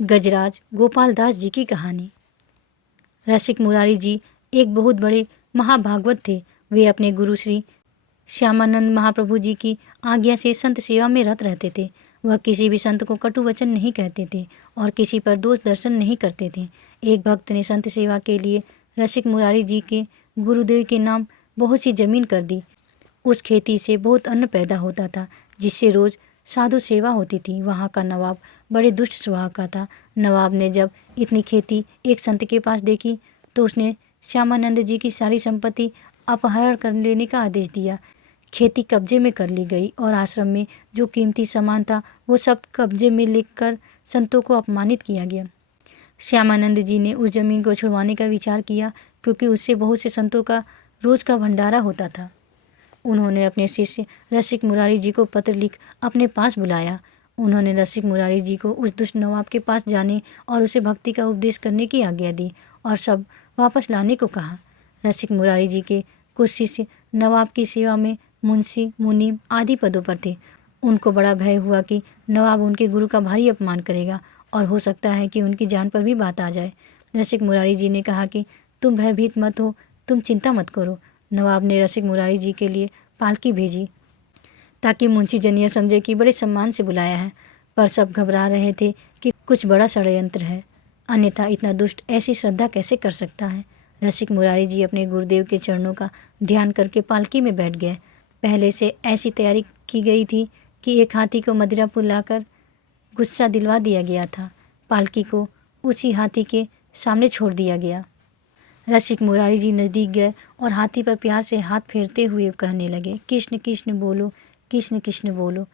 गजराज गोपाल दास जी की कहानी। रसिक मुरारी जी एक बहुत बड़े महाभागवत थे। वे अपने गुरु श्री श्यामानंद महाप्रभु जी की आज्ञा से संत सेवा में रत रहते थे। वह किसी भी संत को कटु वचन नहीं कहते थे और किसी पर दोष दर्शन नहीं करते थे। एक भक्त ने संत सेवा के लिए रसिक मुरारी जी के गुरुदेव के नाम बहुत सी जमीन कर दी। उस खेती से बहुत अन्न पैदा होता था, जिससे रोज साधु सेवा होती थी। वहाँ का नवाब बड़े दुष्ट स्वभाव का था। नवाब ने जब इतनी खेती एक संत के पास देखी तो उसने श्यामानंद जी की सारी संपत्ति अपहरण कर लेने का आदेश दिया। खेती कब्जे में कर ली गई और आश्रम में जो कीमती सामान था वो सब कब्जे में लेकर संतों को अपमानित किया गया। श्यामानंद जी ने उस जमीन को छुड़वाने का विचार किया, क्योंकि उससे बहुत से संतों का रोज का भंडारा होता था। उन्होंने अपने शिष्य रसिक मुरारी जी को पत्र लिख अपने पास बुलाया। उन्होंने रसिक मुरारी जी को उस दुष्ट नवाब के पास जाने और उसे भक्ति का उपदेश करने की आज्ञा दी और सब वापस लाने को कहा। रसिक मुरारी जी के कुछ शिष्य नवाब की सेवा में मुंशी, मुनीम आदि पदों पर थे। उनको बड़ा भय हुआ कि नवाब उनके गुरु का भारी अपमान करेगा और हो सकता है कि उनकी जान पर भी बात आ जाए। रसिक मुरारी जी ने कहा कि तुम भयभीत मत हो, तुम चिंता मत करो। नवाब ने रसिक मुरारी जी के लिए पालकी भेजी ताकि मुंशी जन यह समझे कि बड़े सम्मान से बुलाया है, पर सब घबरा रहे थे कि कुछ बड़ा षड्यंत्र है, अन्यथा इतना दुष्ट ऐसी श्रद्धा कैसे कर सकता है। रसिक मुरारी जी अपने गुरुदेव के चरणों का ध्यान करके पालकी में बैठ गए। पहले से ऐसी तैयारी की गई थी कि एक हाथी को मदिरा पिलाकर गुस्सा दिलवा दिया गया था। पालकी को उसी हाथी के सामने छोड़ दिया गया। रसिक मुरारी जी नज़दीक गए और हाथी पर प्यार से हाथ फेरते हुए कहने लगे, कृष्ण कृष्ण बोलो, कृष्ण कृष्ण बोलो।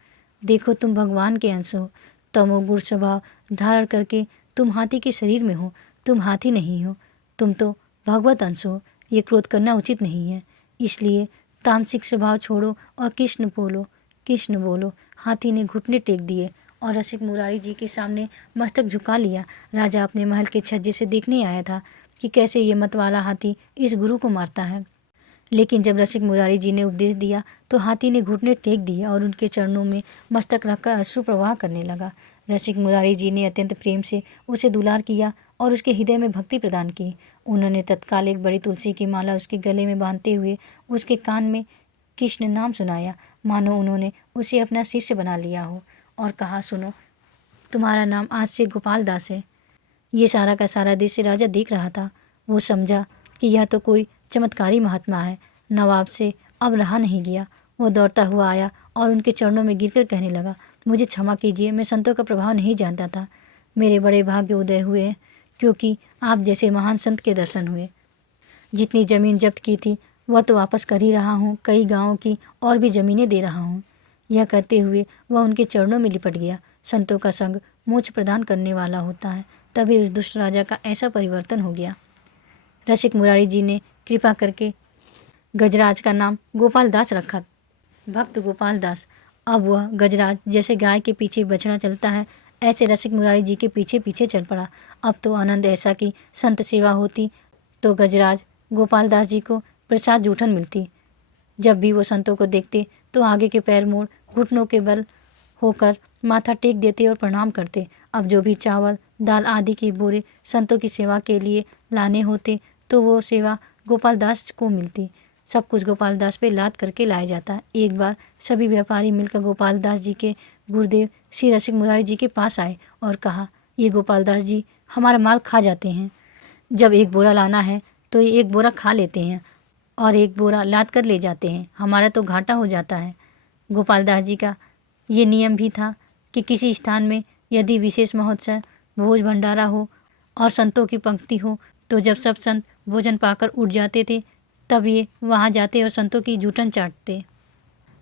देखो तुम भगवान के अंश हो। तमोगुण स्वभाव धारण करके तुम हाथी के शरीर में हो। तुम हाथी नहीं हो, तुम तो भगवत अंश हो। ये क्रोध करना उचित नहीं है, इसलिए तामसिक स्वभाव छोड़ो और कृष्ण बोलो, कृष्ण बोलो। हाथी ने घुटने टेक दिए और रसिक मुरारी जी के सामने मस्तक झुका लिया। राजा अपने महल के छज्जे से देखने आया था कि कैसे ये मतवाला हाथी इस गुरु को मारता है। लेकिन जब रसिक मुरारी जी ने उपदेश दिया तो हाथी ने घुटने टेक दिए और उनके चरणों में मस्तक रखकर अश्रु प्रवाह करने लगा। रसिक मुरारी जी ने अत्यंत प्रेम से उसे दुलार किया और उसके हृदय में भक्ति प्रदान की। उन्होंने तत्काल एक बड़ी तुलसी की माला उसके गले में बांधते हुए उसके कान में कृष्ण नाम सुनाया, मानो उन्होंने उसे अपना शिष्य बना लिया हो, और कहा, सुनो, तुम्हारा नाम आज से गोपाल दास है। ये सारा का सारा दृश्य राजा देख रहा था। वो समझा कि यह तो कोई चमत्कारी महात्मा है। नवाब से अब रहा नहीं गया। वो दौड़ता हुआ आया और उनके चरणों में गिरकर कहने लगा, मुझे क्षमा कीजिए, मैं संतों का प्रभाव नहीं जानता था। मेरे बड़े भाग्य उदय हुए हैं, क्योंकि आप जैसे महान संत के दर्शन हुए। जितनी ज़मीन जब्त की थी वह तो वापस कर ही रहा हूँ, कई गाँवों की और भी ज़मीनें दे रहा हूँ। यह कहते हुए वह उनके चरणों में लिपट गया। संतों का संग मोक्ष प्रदान करने वाला होता है, तभी उस दुष्ट राजा का ऐसा परिवर्तन हो गया। रसिक मुरारी जी ने कृपा करके गजराज का नाम गोपाल दास रखा। भक्त गोपाल दास। अब वह गजराज जैसे गाय के पीछे बछड़ा चलता है, ऐसे रसिक मुरारी जी के पीछे पीछे चल पड़ा। अब तो आनंद ऐसा कि संत सेवा होती तो गजराज गोपाल दास जी को प्रसाद जूठन मिलती। जब भी वो संतों को देखते तो आगे के पैर मोड़ घुटनों के बल होकर माथा टेक देते और प्रणाम करते। अब जो भी चावल, दाल आदि के बोरे संतों की सेवा के लिए लाने होते तो वो सेवा गोपाल दास को मिलती। सब कुछ गोपाल दास पे लाद करके लाया जाता। एक बार सभी व्यापारी मिलकर गोपाल दास जी के गुरुदेव श्री रसिक मुरारी जी के पास आए और कहा, ये गोपाल दास जी हमारा माल खा जाते हैं। जब एक बोरा लाना है तो ये एक बोरा खा लेते हैं और एक बोरा लाद कर ले जाते हैं। हमारा तो घाटा हो जाता है। गोपाल दास जी का ये नियम भी था कि किसी स्थान में यदि विशेष महोत्सव, भोज भंडारा हो और संतों की पंक्ति हो तो जब सब संत भोजन पाकर उठ जाते थे तब ये वहाँ जाते और संतों की जूठन चाटते।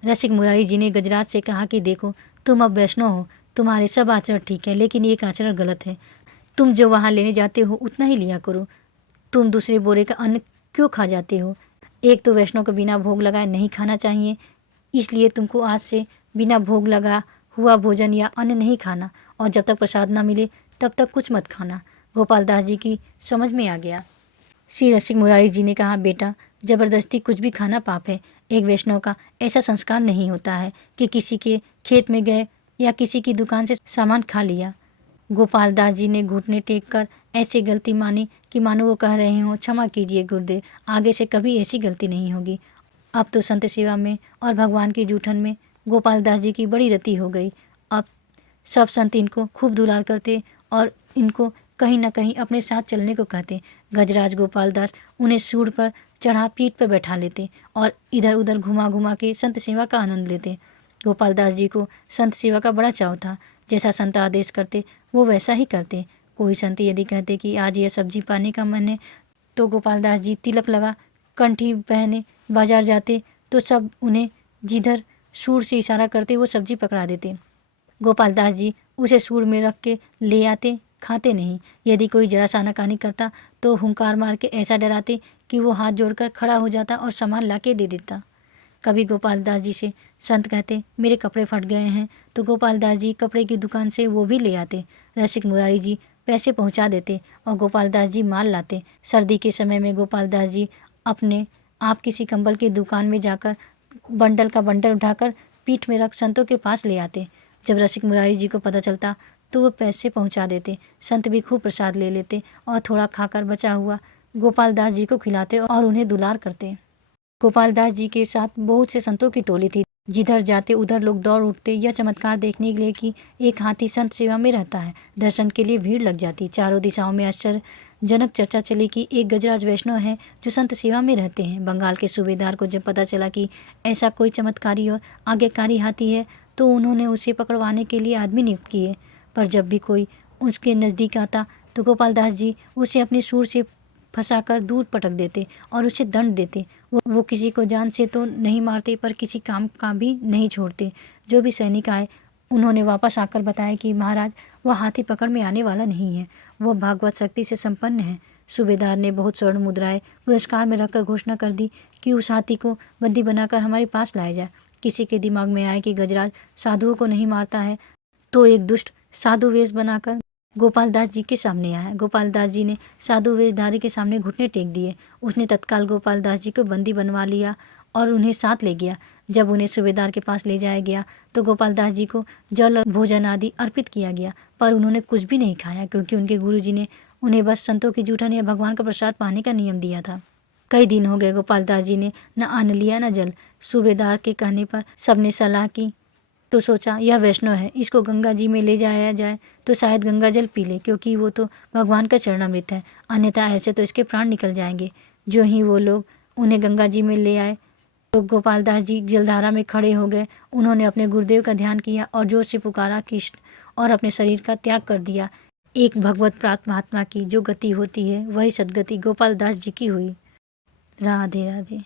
रसिक मुरारी जी ने गजराज से कहा कि देखो, तुम अब वैष्णव हो, तुम्हारे सब आचरण ठीक है, लेकिन एक आचरण गलत है। तुम जो वहाँ लेने जाते हो उतना ही लिया करो। तुम दूसरे बोरे का अन्न क्यों खा जाते हो? एक तो वैष्णव को बिना भोग लगाए नहीं खाना चाहिए, इसलिए तुमको आज से बिना भोग लगा हुआ भोजन या अन्न नहीं खाना, और जब तक प्रसाद ना मिले तब तक कुछ मत खाना। गोपाल दास जी की समझ में आ गया। श्री रसिक मुरारी जी ने कहा, बेटा, जबरदस्ती कुछ भी खाना पाप है। एक वैष्णव का ऐसा संस्कार नहीं होता है कि किसी के खेत में गए या किसी की दुकान से सामान खा लिया। गोपाल दास जी ने घुटने टेक कर ऐसी गलती मानी कि मानो वो कह रहे हों, क्षमा कीजिए गुरुदेव, आगे से कभी ऐसी गलती नहीं होगी। अब तो संत सेवा में और भगवान की जूठन में गोपाल दास जी की बड़ी रति हो गई। अब सब संत इनको खूब दुलार करते और इनको कहीं न कहीं अपने साथ चलने को कहते। गजराज गोपाल दास उन्हें सूढ़ पर चढ़ा पीठ पर बैठा लेते और इधर उधर घुमा घुमा के संत सेवा का आनंद लेते। गोपाल दास जी को संत सेवा का बड़ा चाव था। जैसा संत आदेश करते वो वैसा ही करते। कोई संत यदि कहते कि आज यह सब्जी पाने का मन है, तो गोपाल दास जी तिलक लगा कंठी पहने बाजार जाते तो सब उन्हें जिधर सूर से इशारा करते वो सब्जी पकड़ा देते। गोपाल दास जी उसे सूर में रख के ले आते, खाते नहीं। यदि कोई जरा सा आनाकानी करता तो हुंकार मार के ऐसा डराते कि वो हाथ जोड़कर खड़ा हो जाता और सामान ला के दे देता। कभी गोपाल दास जी से संत कहते मेरे कपड़े फट गए हैं, तो गोपाल दास जी कपड़े की दुकान से वो भी ले आते। रसिक मुरारी जी पैसे पहुंचा देते और गोपाल दास जी माल लाते। सर्दी के समय में गोपाल दास जी अपने आप किसी कंबल की दुकान में जाकर बंडल का बंडल उठाकर पीठ में रख संतों के पास ले आते। जब रसिक मुरारी जी को पता चलता तो वो पैसे पहुंचा देते। संत भी खूब प्रसाद ले लेते और थोड़ा खाकर बचा हुआ गोपाल दास जी को खिलाते और उन्हें दुलार करते। गोपाल दास जी के साथ बहुत से संतों की टोली थी। जिधर जाते उधर लोग दौड़ उठते यह चमत्कार देखने के लिए कि एक हाथी संत सेवा में रहता है। दर्शन के लिए भीड़ लग जाती। चारों दिशाओं में आश्चर्यजनक चर्चा चली कि एक गजराज वैष्णव है जो संत सेवा में रहते हैं। बंगाल के सूबेदार को जब पता चला कि ऐसा कोई चमत्कारी और आज्ञाकारी हाथी है तो उन्होंने उसे पकड़वाने के लिए आदमी नियुक्त किए। पर जब भी कोई उसके नज़दीक आता तो गोपाल दास जी उसे अपने सूर से फंसाकर दूर पटक देते और उसे दंड देते। वो किसी को जान से तो नहीं मारते पर किसी काम का भी नहीं छोड़ते। जो भी सैनिक आए उन्होंने वापस आकर बताया कि महाराज वह हाथी पकड़ में आने वाला नहीं है, वह भागवत शक्ति से संपन्न है। सूबेदार ने बहुत स्वर्ण मुद्राएं पुरस्कार में रखकर घोषणा कर दी कि उस हाथी को बंदी बनाकर हमारे पास लाया जाए। किसी के दिमाग में आए कि गजराज साधुओं को नहीं मारता है, तो एक दुष्ट साधु वेश बनाकर गोपाल दास जी के सामने आया। गोपाल दास जी ने साधु वेशधारी के सामने घुटने टेक दिए। उसने तत्काल गोपाल दास जी को बंदी बनवा लिया और उन्हें साथ ले गया। जब उन्हें सूबेदार के पास ले जाया गया तो गोपाल दास जी को जल और भोजन आदि अर्पित किया गया, पर उन्होंने कुछ भी नहीं खाया क्योंकि उनके गुरुजी ने उन्हें बस संतों की जूठन या भगवान का प्रसाद पाने का नियम दिया था। कई दिन हो गए गोपाल दास जी ने न अन्न लिया न जल। सूबेदार के कहने पर सबने सलाह की तो सोचा यह वैष्णव है, इसको गंगा जी में ले जाया जाए तो शायद गंगा जल पी ले, क्योंकि वो तो भगवान का चरणामृत है, अन्यथा ऐसे तो इसके प्राण निकल जाएंगे। जो ही वो लोग उन्हें गंगा जी में ले आए तो गोपाल दास जी जलधारा में खड़े हो गए। उन्होंने अपने गुरुदेव का ध्यान किया और जोर से पुकारा कृष्ण और अपने शरीर का त्याग कर दिया। एक भगवत प्राप्त महात्मा की जो गति होती है वही सदगति गोपाल दास जी की हुई। राधे राधे।